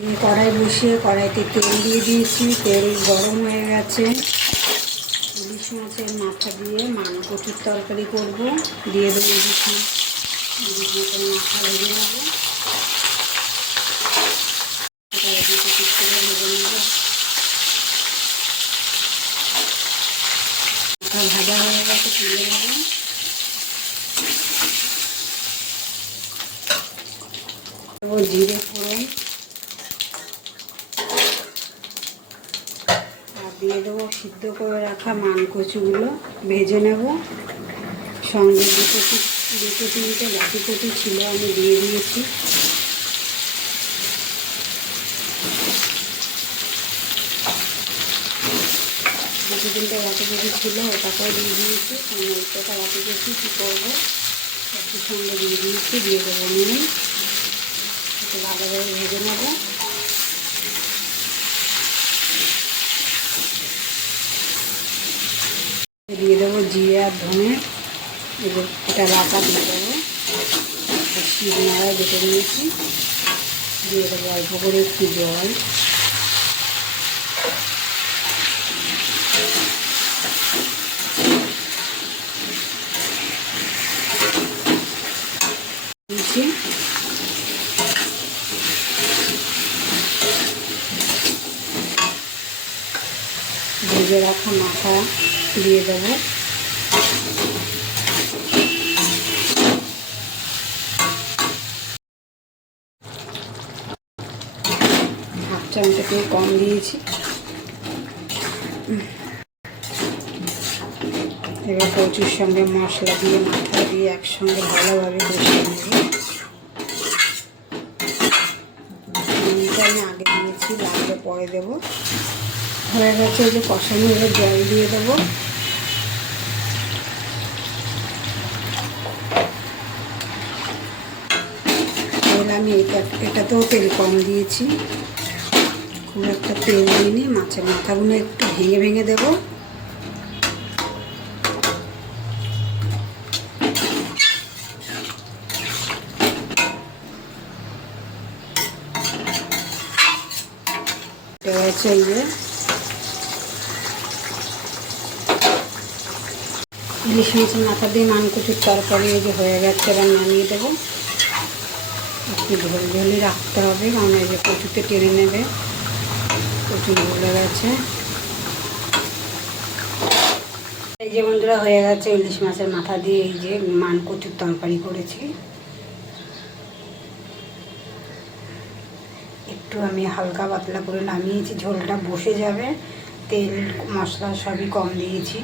কড়াই বসিয়ে কড়াইতে তেল দিয়ে দিয়েছি, তেল গরম হয়ে গেছে। ইলিশ মাছের মাথা দিয়ে কচুর তরকারি করব। দিয়ে দেবো ইলিশ মাছের মাথা ভেজে নেবো। মাথা ভাজা হয়ে গেছে, তুলে নেবো। জিরে ফোড়ন আর দিয়ে দেবো সিদ্ধ করে রাখা কচুগুলো ভেজে নেব। সঙ্গে দুটো তিনটে বাটি কচু ছিল, আমি দিয়ে দিয়েছি। দুটো তিনটে বাটি কচু ছিল, ওটাকেও দিয়ে দিয়েছি। ওইটা বাটি কচু কী করবো, একটু সঙ্গে দিয়ে দিয়েছি। দিয়ে দেবো নুন, একটু ভালোভাবে ভেজে নেবো। দিয়ে দেবো জিরে আর ধনে, এটা রাখা দিয়ে দেবো। শিলনোড়ায় বেটে নিয়েছি। দিয়ে দেবো অল্প করে একটু জল। দিয়েছি ভেজে রাখা মাথা দিয়ে দেবো। হাফ চামচটাকে কম দিয়েছি। এবার কচুর সঙ্গে মশলা দিয়ে মাথা দিয়ে একসঙ্গে ভালোভাবে কষিয়ে নেব। নুনটা আমি আগে দিয়েছি, লাগলে পরে দেবো। হয়ে গেছে, এই যে কষানো, এবার জল দিয়ে দেবো। তেল আমি এটাতেও তেল কম দিয়েছি, খুব একটা তেল দিইনি। মাছের মাথাগুলো একটু ভেঙে ভেঙে দেবো। হয়েছে এই যে ইলিশ মাছের মাথা দিয়ে কচুর তরকারি এই যে হয়ে গেছে। এবার নামিয়ে দেবো। একটু ঝোল ঝোলই রাখতে হবে, কারণ এই যে কচুতে টেনে নেবে। কচু গলে গেছে। এই যে বন্ধুরা হয়ে গেছে ইলিশ মাছের মাথা দিয়ে এই যে কচুর তরকারি করেছি। একটু আমি হালকা পাতলা করে নামিয়েছি, ঝোলটা বসে যাবে। তেল মশলা সবই কম দিয়েছি।